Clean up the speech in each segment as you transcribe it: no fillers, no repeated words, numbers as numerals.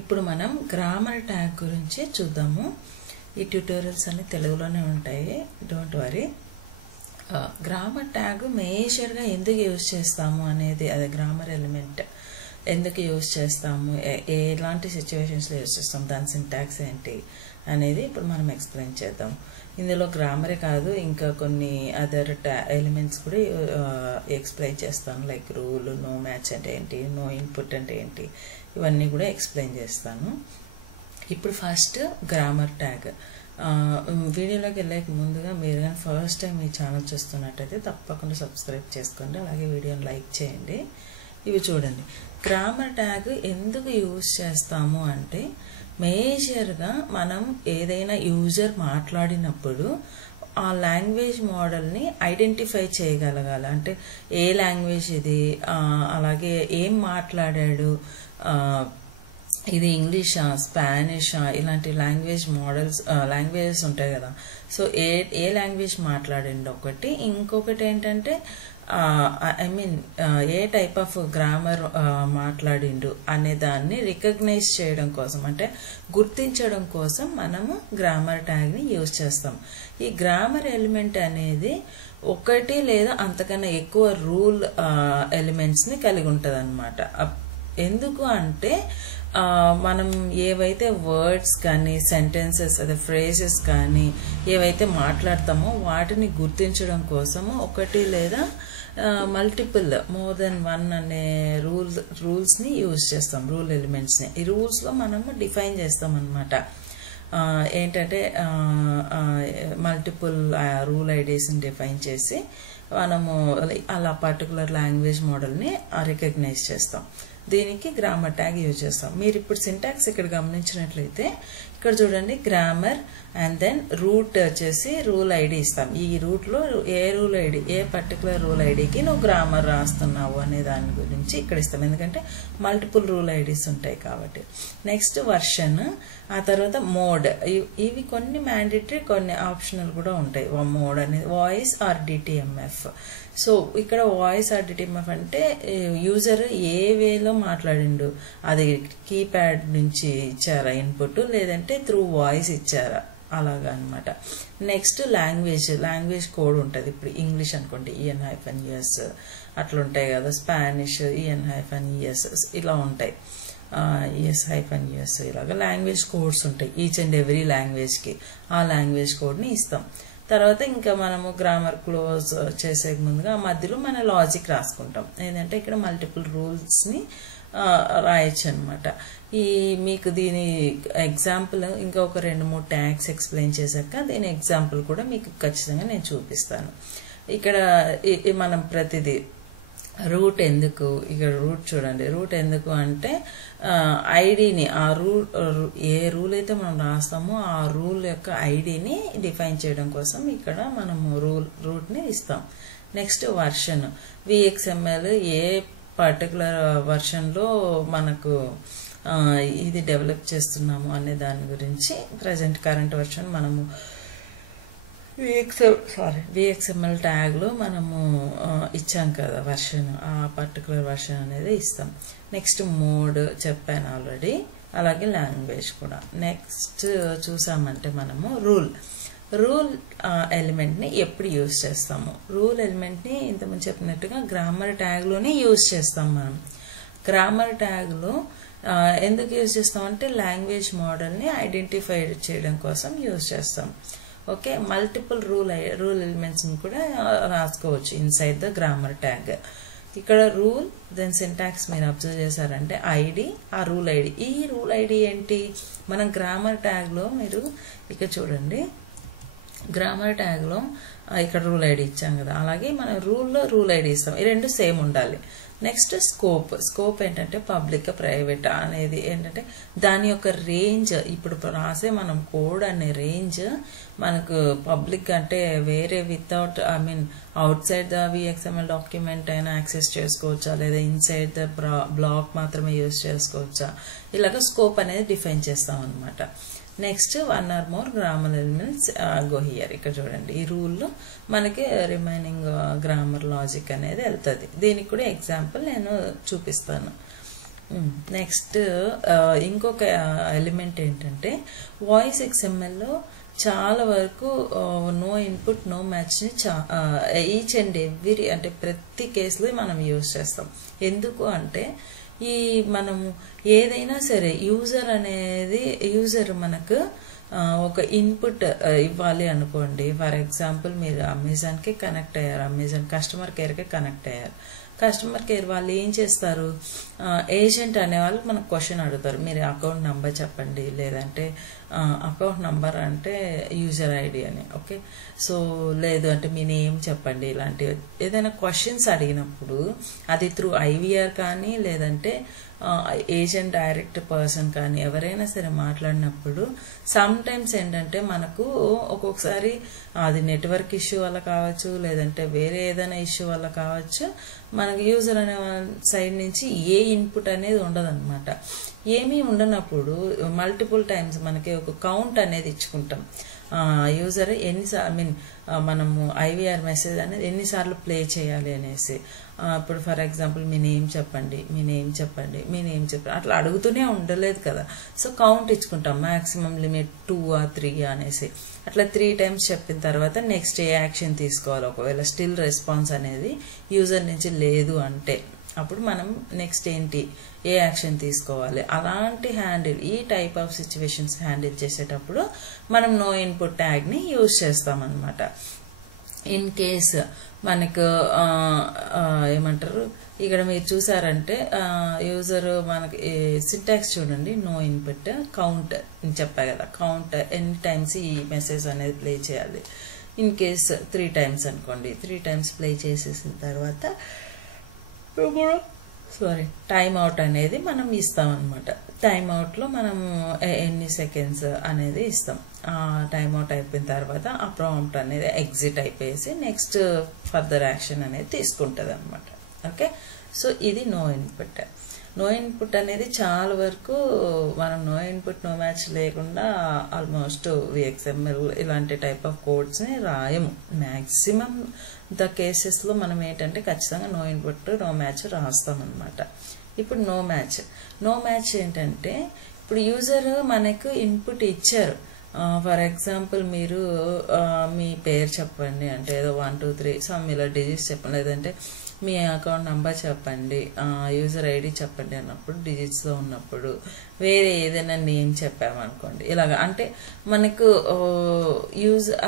ఇప్పుడు మనం grammar tag గురించి చూద్దాము. ఈ ట్యూటోరియల్స్ అన్ని తెలుగులోనే ఉంటాయి, డోంట్ వరీ. గ్రామర్ ట్యాగ్ మేజర్గా ఎందుకు యూజ్ చేస్తాము అనేది, అదే గ్రామర్ ఎలిమెంట్ ఎందుకు యూజ్ చేస్తాము, ఎలాంటి సిచ్యువేషన్స్లో యూజ్ చేస్తాం, దాని సింటాక్స్ ఏంటి అనేది ఇప్పుడు మనం ఎక్స్ప్లెయిన్ చేద్దాం. ఇందులో గ్రామరే కాదు, ఇంకా కొన్ని అదర్ ఎలిమెంట్స్ కూడా ఎక్స్ప్లెయిన్ చేస్తాను. లైక్ రూల్, నో మ్యాచ్ అంటే ఏంటి, నో ఇన్పుట్ అంటే ఏంటి, ఇవన్నీ కూడా ఎక్స్ప్లెయిన్ చేస్తాను. ఇప్పుడు ఫస్ట్ గ్రామర్ ట్యాగ్. వీడియోలోకి వెళ్ళక ముందుగా మీరు కానీ ఫస్ట్ టైం ఈ ఛానల్ చూస్తున్నట్టయితే తప్పకుండా సబ్స్క్రైబ్ చేసుకోండి, అలాగే వీడియోని లైక్ చేయండి. ఇవి చూడండి, గ్రామర్ ట్యాగ్ ఎందుకు యూజ్ చేస్తాము అంటే, మేజర్గా మనం ఏదైనా యూజర్ మాట్లాడినప్పుడు ఆ లాంగ్వేజ్ మోడల్ని ఐడెంటిఫై చేయగలగాలి. అంటే ఏ లాంగ్వేజ్ ఇది, అలాగే ఏం మాట్లాడాడు, ఇది ఇంగ్లీషా, స్పానిషా, ఇలాంటి లాంగ్వేజ్ మోడల్స్, లాంగ్వేజెస్ ఉంటాయి కదా. సో ఏ లాంగ్వేజ్ మాట్లాడిండు ఒకటి, ఇంకొకటి ఏంటంటే ఏ టైప్ ఆఫ్ గ్రామర్ మాట్లాడిండు అనే దాన్ని రికగ్నైజ్ చేయడం కోసం, అంటే గుర్తించడం కోసం మనము గ్రామర్ ట్యాగ్ని యూజ్ చేస్తాం. ఈ గ్రామర్ ఎలిమెంట్ అనేది ఒకటి లేదా అంతకన్నా ఎక్కువ రూల్ ఎలిమెంట్స్ని కలిగి ఉంటుంది అన్నమాట. ఎందుకు అంటే మనం ఏవైతే వర్డ్స్ కానీ, సెంటెన్సెస్, అదే ఫ్రేజెస్ కానీ ఏవైతే మాట్లాడతామో వాటిని గుర్తించడం కోసము ఒకటి లేదా మల్టిపుల్, మోర్ దెన్ వన్ అనే రూల్స్ని యూజ్ చేస్తాం, రూల్ ఎలిమెంట్స్ని. ఈ రూల్స్లో మనము డిఫైన్ చేస్తాం అన్నమాట. ఏంటంటే మల్టిపుల్ రూల్ ఐడీస్ని డిఫైన్ చేసి మనము అలా పర్టికులర్ లాంగ్వేజ్ మోడల్ని రికగ్నైజ్ చేస్తాం. దీనికి గ్రామర్ ట్యాగ్ యూజ్ చేస్తాం. మీరు ఇప్పుడు సింటాక్స్ ఇక్కడ గమనించినట్లయితే ఇక్కడ చూడండి, గ్రామర్ అండ్ దెన్ రూట్ వచ్చేసి రూల్ ఐడి ఇస్తాం. ఈ రూట్లో ఏ రూల్ ఐడి, ఏ పర్టికులర్ రూల్ ఐడికి నువ్వు గ్రామర్ రాస్తున్నావు అనే దాని గురించి ఇక్కడ ఇస్తాం, ఎందుకంటే మల్టిపుల్ రూల్ ఐడీస్ ఉంటాయి కాబట్టి. నెక్స్ట్ వర్షన్, ఆ తర్వాత మోడ్. ఇవి కొన్ని మ్యాండేటరీ, కొన్ని ఆప్షనల్ కూడా ఉంటాయి. మోడ్ అనేది వాయిస్ ఆర్ డిటిఎంఎఫ్. సో ఇక్కడ వాయిస్ ఆర్ డిటిఎంఎఫ్ అంటే యూజర్ ఏ వేలో మాట్లాడిండు, అది కీప్యాడ్ నుంచి ఇచ్చారా ఇన్పుట్, లేదంటే త్రూ వాయిస్ ఇచ్చారా, అలాగా అనమాట. నెక్స్ట్ లాంగ్వేజ్ కోడ్ ఉంటుంది. ఇప్పుడు ఇంగ్లీష్ అనుకోండి, EN-ES అట్లా ఉంటాయి కదా. స్పానిష్ EN-ES ఇలా ఉంటాయి, ES-ES ఇలాగా లాంగ్వేజ్ కోడ్స్ ఉంటాయి. ఈచ్ అండ్ ఎవ్రీ లాంగ్వేజ్కి ఆ లాంగ్వేజ్ కోడ్ని ఇస్తాం. తర్వాత ఇంకా మనము గ్రామర్ క్లోజ్ చేసే ముందుగా మధ్యలో మన లాజిక్ రాసుకుంటాం. ఏంటంటే ఇక్కడ మల్టిపుల్ రూల్స్ని రాయొచ్చు అనమాట. మీకు దీని ఎగ్జాంపుల్ ఇంకా ఒక 2-3 ట్యాగ్స్ ఎక్స్ప్లెయిన్ చేశాక దీని ఎగ్జాంపుల్ కూడా మీకు ఖచ్చితంగా నేను చూపిస్తాను. ఇక్కడ మనం ప్రతిదీ రూట్ ఎందుకు, ఇక్కడ రూట్ చూడండి, రూట్ ఎందుకు అంటే ఐడిని, ఆ ఏ రూల్ అయితే మనం రాస్తామో ఆ రూల్ యొక్క ఐడిని డిఫైన్ చేయడం కోసం ఇక్కడ మనము రూట్ని ఇస్తాం. నెక్స్ట్ వర్షన్, VXML ఏ పర్టికులర్ వర్షన్లో మనకు ఇది డెవలప్ చేస్తున్నాము అనే దాని గురించి, ప్రజెంట్ కరెంట్ వర్షన్ మనము VXML ట్యాగ్లో మనము ఇచ్చాం కదా వర్షన్, ఆ పర్టికులర్ వర్షన్ అనేది ఇస్తాం. నెక్స్ట్ మోడ్ చెప్పాను ఆల్రెడీ, అలాగే లాంగ్వేజ్ కూడా. నెక్స్ట్ చూసామంటే మనము రూల్ ఎలిమెంట్ని ఎప్పుడు యూజ్ చేస్తాము. రూల్ ఎలిమెంట్ని ఇంతకుముందు చెప్పినట్టుగా గ్రామర్ ట్యాగ్లోనే యూజ్ చేస్తాం మనం. గ్రామర్ ట్యాగ్లో ఎందుకు యూజ్ చేస్తామంటే లాంగ్వేజ్ మోడల్ని ఐడెంటిఫై చేయడం కోసం యూజ్ చేస్తాం. ఓకే, మల్టిపుల్ రూల్ ఎలిమెంట్స్ని కూడా రాసుకోవచ్చు ఇన్సైడ్ ద గ్రామర్ ట్యాగ్. ఇక్కడ రూల్, దెన్ సింటాక్స్ మీరు అబ్జర్వ్ చేశారంటే ఐడి, ఆ రూల్ ఐడి. ఈ రూల్ ఐడి ఏంటి, మనం గ్రామర్ ట్యాగ్లో మీరు ఇక్కడ చూడండి, గ్రామర్ ట్యాగ్లో ఇక్కడ రూల్ ఐడి ఇచ్చాం కదా, అలాగే మనం రూల్లో రూల్ ఐడి ఇస్తాం. ఈ రెండు సేమ్ ఉండాలి. నెక్స్ట్ స్కోప్ ఏంటంటే పబ్లిక్, ప్రైవేట్ అనేది ఏంటంటే దాని యొక్క రేంజ్. ఇప్పుడు రాసే మనం కోడ్ అనే రేంజ్ మనకు పబ్లిక్ అంటే వేరే without out side the VXML document అయినా యాక్సెస్ చేసుకోవచ్చా, లేదా ఇన్సైడ్ ద బ్లాక్ మాత్రమే యూజ్ చేసుకోవచ్చా, ఇలాగ స్కోప్ అనేది డిఫైన్ చేస్తాం అనమాట. Next 1 or more grammar elements go here. ఇక్కడ చూడండి, ఈ రూల్లో మనకి రిమైనింగ్ గ్రామర్ లాజిక్ అనేది వెళ్తుంది. దీనికి కూడా ఎగ్జాంపుల్ నేను చూపిస్తాను. నెక్స్ట్ ఇంకొక ఎలిమెంట్ ఏంటంటే వాయిస్ XML లో చాలా వరకు నో ఇన్పుట్ నో మ్యాచ్ ని ఈచ్ అండ్ ఎవ్రీ అంటే ప్రతి కేసులో మనం యూజ్ చేస్తాం. ఎందుకు అంటే ఈ మనము ఏదైనా సరే యూజర్ మనకు ఒక ఇన్పుట్ ఇవ్వాలి అనుకోండి. ఫర్ ఎగ్జాంపుల్ మీరు అమెజాన్ కి కనెక్ట్ అయ్యారు, అమెజాన్ కస్టమర్ కేర్ కి కనెక్ట్ అయ్యారు. కస్టమర్ కేర్ వాళ్ళు ఏం చేస్తారు, ఏజెంట్ అనే వాళ్ళు మనకు క్వశ్చన్ అడుగుతారు, మీరు అకౌంట్ నంబర్ చెప్పండి, లేదంటే అకౌంట్ నంబర్ అంటే యూజర్ ఐడి అని, ఓకే. సో లేదు అంటే మీ నేమ్ చెప్పండి. ఇలాంటి ఏదైనా క్వశ్చన్స్ అడిగినప్పుడు అది త్రూ IVR కానీ లేదంటే ఏజెంట్ డైరెక్ట్ పర్సన్ కానీ ఎవరైనా సరే మాట్లాడినప్పుడు సమ్ టైమ్స్ ఏంటంటే మనకు ఒక్కొక్కసారి అది నెట్వర్క్ ఇష్యూ వల్ల కావచ్చు, లేదంటే వేరే ఏదైనా ఇష్యూ వల్ల కావచ్చు, మనకు యూజర్ అనే సైడ్ నుంచి ఏ ఇన్పుట్ అనేది ఉండదన్నమాట. ఏమీ ఉండనప్పుడు మల్టిపుల్ టైమ్స్ మనకి ఒక కౌంట్ అనేది ఇచ్చుకుంటాం. యూజర్ మనము IVR మెసేజ్ అనేది ఎన్నిసార్లు ప్లే చేయాలి అనేసి. ఇప్పుడు ఫర్ ఎగ్జాంపుల్ మీ నేమ్ చెప్పండి, మీ నేమ్ చెప్పండి, మీ నేమ్ చెప్పండి, అట్లా అడుగుతూనే ఉండలేదు కదా. సో కౌంట్ ఇచ్చుకుంటాం, మాక్సిమం లిమిట్ 2 or 3 అనేసి. అట్లా 3 times చెప్పిన తర్వాత నెక్స్ట్ ఏ యాక్షన్ తీసుకోవాలి. ఒకవేళ స్టిల్ రెస్పాన్స్ అనేది యూజర్ నుంచి లేదు అంటే అప్పుడు మనం నెక్స్ట్ ఏంటి, ఏ యాక్షన్ తీసుకోవాలి. అలాంటి ఈ టైప్ ఆఫ్ సిచ్యువేషన్స్ హ్యాండిల్ చేసేటప్పుడు మనం నో ఇన్పుట్ ట్యాగ్ ని యూజ్ చేస్తాం అన్నమాట. ఇన్ కేస్ మనకు ఏమంటారు, ఇక్కడ మీరు చూసారంటే యూజర్ మనకి సింటాక్స్ చూడండి, నో ఇన్పుట్ కౌంట్ చెప్పా కదా, కౌంట్ ఎన్ని టైమ్స్ ఈ మెసేజ్ అనేది ప్లే చేయాలి. ఇన్ కేస్ 3 times అనుకోండి, 3 times ప్లే చేసేసిన తర్వాత టైమ్ అవుట్ అనేది మనం ఇస్తాం అనమాట. టైమ్ అవుట్ లో మనం ఎన్ని సెకండ్స్ అనేది ఇస్తాం. టైమ్ అవుట్ అయిపోయిన తర్వాత ఆ ప్రాంప్ట్ అనేది ఎగ్జిట్ అయిపోయేసి నెక్స్ట్ ఫర్దర్ యాక్షన్ అనేది తీసుకుంటది అనమాట. ఓకే, సో ఇది నో ఇన్పుట్. నో ఇన్పుట్ అనేది చాలా వరకు మనం నో ఇన్పుట్ నో మ్యాచ్ లేకుండా ఆల్మోస్ట్ VXML ఇలాంటి టైప్ ఆఫ్ కోడ్స్ ని రాయము. మ్యాక్సిమం ద కేసెస్ లో మనం ఏంటంటే ఖచ్చితంగా నో ఇన్పుట్ నో మ్యాచ్ రాస్తాం అనమాట. ఇప్పుడు నో మ్యాచ్ ఏంటంటే ఇప్పుడు యూజర్ మనకు ఇన్పుట్ ఇచ్చారు. ఫర్ ఎగ్జాంపుల్ మీరు మీ పేరు చెప్పండి అంటే ఏదో 1 2 3 సమ్ ఇలా డిజిట్స్ చెప్పండి, లేదంటే మీ అకౌంట్ నంబర్ చెప్పండి, యూజర్ ఐడి చెప్పండి అన్నప్పుడు డిజిట్స్ లో ఉన్నప్పుడు వేరే ఏదైనా నేమ్ చెప్పామనుకోండి, ఇలాగా అంటే మనకు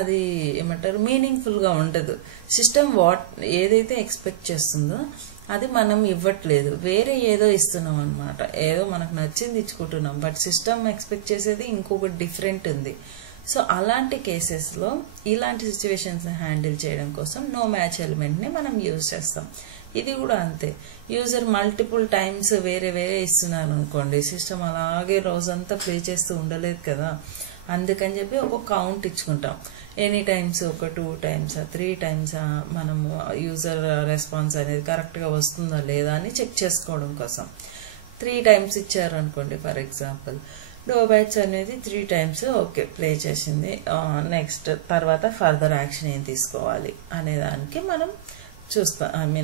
అది ఏమంటారు మీనింగ్ఫుల్ గా ఉండదు. సిస్టమ్ ఏదైతే ఎక్స్పెక్ట్ చేస్తుందో అది మనం ఇవ్వట్లేదు, వేరే ఏదో ఇస్తున్నాం అనమాట. ఏదో మనకు నచ్చింది ఇచ్చుకుంటున్నాం, బట్ సిస్టమ్ ఎక్స్పెక్ట్ చేసేది ఇంకొకటి డిఫరెంట్ ఉంది. సో అలాంటి కేసెస్ లో ఇలాంటి సిచ్యువేషన్స్ హ్యాండిల్ చేయడం కోసం నో మ్యాచ్ ఎలిమెంట్ ని మనం యూజ్ చేస్తాం. ఇది కూడా అంతే, యూజర్ మల్టిపుల్ టైమ్స్ వేరే ఇస్తున్నారు అనుకోండి, సిస్టమ్ అలాగే రోజంతా ప్లే చేస్తూ ఉండలేదు కదా. అందుకని చెప్పి ఒక కౌంట్ ఇచ్చుకుంటాం. ఎనీ టైమ్స్ ఒక 2 times 3 times మనం యూజర్ రెస్పాన్స్ అనేది కరెక్ట్ గా వస్తుందా లేదా అని చెక్ చేసుకోవడం కోసం 3 times ఇచ్చారు అనుకోండి. ఫర్ ఎగ్జాంపుల్ నో మ్యాచ్ అనేది 3 times ఓకే ప్లే చేసింది. నెక్స్ట్ తర్వాత ఫర్దర్ యాక్షన్ ఏం తీసుకోవాలి అనే దానికి మనం చూస్తాం.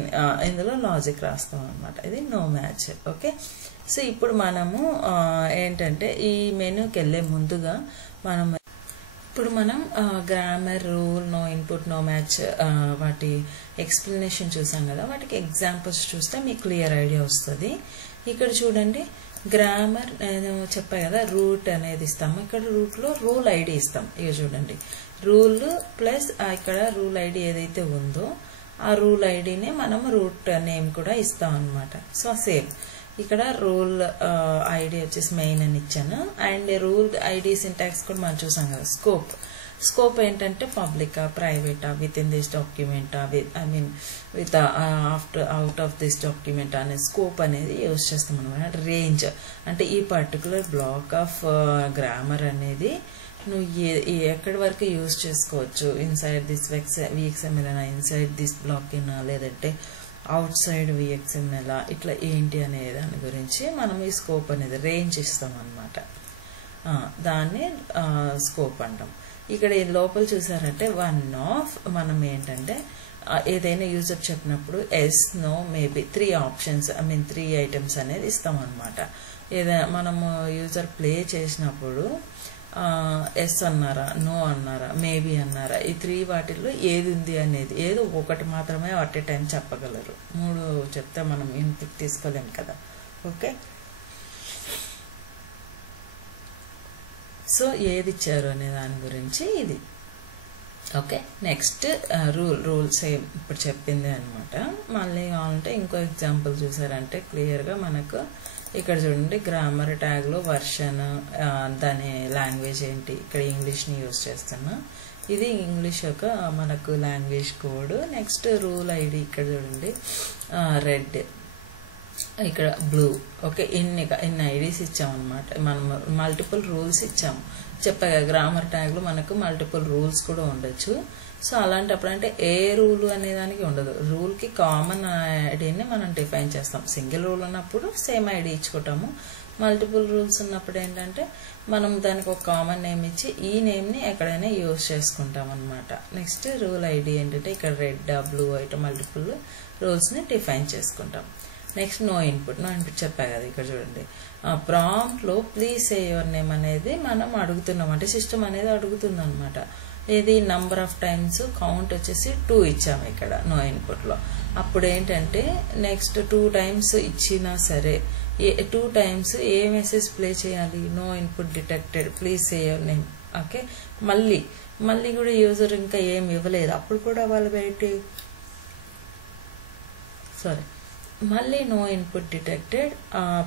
ఇందులో లాజిక్ రాస్తాం అనమాట. ఇది నో మ్యాచ్. ఓకే, సో ఇప్పుడు మనము ఏంటంటే ఈ మెనూకి వెళ్లే ముందుగా మనం grammar, rule, no input no match వాటి ఎక్స్ప్లెనేషన్ చూసాం కదా. వాటికి ఎగ్జాంపుల్స్ చూస్తే మీకు క్లియర్ ఐడియా వస్తుంది. ఇక్కడ చూడండి, గ్రామర్ నేను చెప్పా కదా, రూట్ అనేది ఇస్తాము. ఇక్కడ రూట్ లో రూల్ ఐడి ఇస్తాం. ఇక చూడండి, రూల్ ప్లస్ ఇక్కడ రూల్ ఐడి ఏదైతే ఉందో ఆ రూల్ ఐడినే మనం రూట్ నేమ్ కూడా ఇస్తాం అనమాట. సో సేమ్ ఇక్కడ రూల్ ఐడి వచ్చేసి మెయిన్ అని ఇచ్చాను. అండ్ రూల్ ఐడి సింటాక్స్ కూడా మనం చూసాం కదా. స్కోప్ ఏంటంటే పబ్లికా, ప్రైవేటా, విత్ ఇన్ దిస్ డాక్యుమెంటా, without of this document అనే స్కోప్ అనేది యూజ్ చేస్తాం అనమాట. రేంజ్ అంటే ఈ పర్టికులర్ బ్లాక్ ఆఫ్ గ్రామర్ అనేది నువ్వు ఎక్కడి వరకు యూజ్ చేసుకోవచ్చు, ఇన్సైడ్ దిస్ VXML అయినా, ఇన్సైడ్ దిస్ బ్లాక్ అయినా, లేదంటే అవుట్ సైడ్ VXML ఇట్లా ఏంటి అనే దాని గురించి మనం ఈ స్కోప్ అనేది రేంజ్ ఇస్తాం అనమాట. దాన్ని స్కోప్ అంటాం. ఇక్కడ లోపల చూసారంటే మనం ఏంటంటే ఏదైనా యూజర్ చెప్పినప్పుడు yes, no, maybe 3 options, 3 items అనేది ఇస్తాం అనమాట. ఏదైనా మనము యూజర్ ప్లే చేసినప్పుడు ఎస్ అన్నారా, నో అన్నారా, మేబీ అన్నారా, ఈ 3 వాటిల్లో ఏది ఉంది అనేది ఏదో ఒకటి మాత్రమే అట్ ఏ టైం చెప్పగలరు. 3 చెప్తే మనం ఇన్పుట్ తీసుకోలేం కదా. ఓకే, సో ఏది ఇచ్చారు అనే దాని గురించి ఇది. ఓకే, నెక్స్ట్ రూల్ సేమ్ ఇప్పుడు చెప్పింది అనమాట. మళ్ళీ కావాలంటే ఇంకో ఎగ్జాంపుల్ చూసారంటే క్లియర్గా మనకు ఇక్కడ చూడండి, గ్రామర్ ట్యాగ్లో వర్షన్, దాని లాంగ్వేజ్ ఏంటి, ఇక్కడ ఇంగ్లీష్ని యూజ్ చేస్తున్నా. ఇది ఇంగ్లీష్ యొక్క మనకు language code. Next rule ID ఇక్కడ చూడండి, రెడ్, ఇక్కడ బ్లూ. ఓకే, ఇన్ని ఐడీస్ ఇచ్చామన్నమాట. మనం మల్టిపుల్ రూల్స్ ఇచ్చాము. చెప్పగా గ్రామర్ ట్యాగ్లో మనకు మల్టిపుల్ రూల్స్ కూడా ఉండొచ్చు. సో అలాంటప్పుడు అంటే ఏ రూల్ అనే దానికి ఉండదు, రూల్కి కామన్ ఐడిని మనం డిఫైన్ చేస్తాం. సింగిల్ రూల్ ఉన్నప్పుడు సేమ్ ఐడి ఇచ్చుకుంటాము. మల్టిపుల్ రూల్స్ ఉన్నప్పుడు ఏంటంటే మనం దానికి ఒక కామన్ నేమ్ ఇచ్చి ఈ నేమ్ని ఎక్కడైనా యూజ్ చేసుకుంటాం అనమాట. నెక్స్ట్ రూల్ ఐడి ఏంటంటే ఇక్కడ రెడ్, బ్లూ, వైట్ మల్టిపుల్ రూల్స్ని డిఫైన్ చేసుకుంటాం. నెక్స్ట్ నో ఇన్పుట్ చెప్పా కదా, ఇక్కడ చూడండి ప్రాంప్ట్లో ప్లీజ్ సే యువర్ నేమ్ అనేది మనం అడుగుతున్నాం, అంటే సిస్టమ్ అనేది అడుగుతుంది అనమాట. ఇది నంబర్ ఆఫ్ టైమ్స్ కౌంట్ వచ్చేసి 2 ఇచ్చాము ఇక్కడ నో ఇన్పుట్లో. అప్పుడు ఏంటంటే నెక్స్ట్ 2 టైమ్స్ ఇచ్చినా సరే 2 టైమ్స్ ఏ మెసేజ్ ప్లే చేయాలి, no input detected, please say your name. Okay, మళ్ళీ కూడా యూజర్ ఇంకా ఏమి ఇవ్వలేదు, అప్పుడు కూడా వాళ్ళు మళ్ళీ no input detected,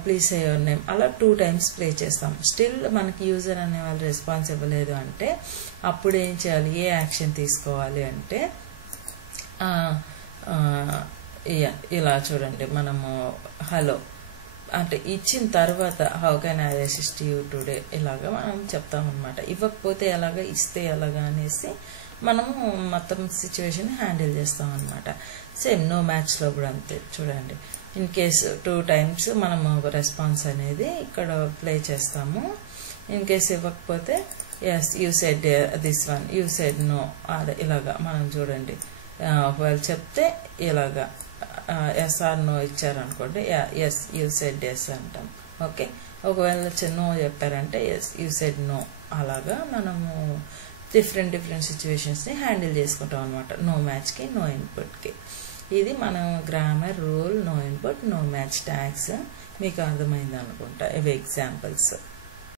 please say your name, అలా 2 టైమ్స్ ప్లే చేస్తాం. స్టిల్ మనకి యూజర్ అనే వాళ్ళు రెస్పాన్స్ ఇవ్వలేదు అంటే అప్పుడు ఏం చేయాలి, ఏ యాక్షన్ తీసుకోవాలి అంటే ఇలా చూడండి, మనము హలో అంటే ఇచ్చిన తర్వాత how can I assist you today ఇలాగా మనం చెప్తామన్నమాట. ఇవ్వకపోతే ఎలాగా, ఇస్తే ఎలాగా అనేసి మనము మొత్తం సిచ్యువేషన్ హ్యాండిల్ చేస్తాం అనమాట. సేమ్ నో మ్యాచ్లో కూడా అంతే చూడండి. ఇన్ కేస్ 2 టైమ్స్ మనము రెస్పాన్స్ అనేది ఇక్కడ ప్లే చేస్తాము. ఇన్ కేస్ ఇవ్వకపోతే yes you said this one, you said no, ఇలాగా మనం చూడండి. ఒకవేళ చెప్తే ఇలాగా ఎస్ ఆర్ నో ఇచ్చారనుకోండి, ఎస్ యూ సెడ్ ఎస్ అంటాం. ఓకే, ఒకవేళ నో చెప్పారంటే ఎస్ యూ సెడ్ నో. అలాగా మనము డిఫరెంట్ సిచ్యువేషన్స్ని హ్యాండిల్ చేసుకుంటాం అనమాట, నో మ్యాచ్కి, నో ఇన్పుట్కి. ఇది మన grammar, rule, no input, no match tags. మీకు అర్థమైంది అనుకుంటా, ఇవి ఎగ్జాంపుల్స్.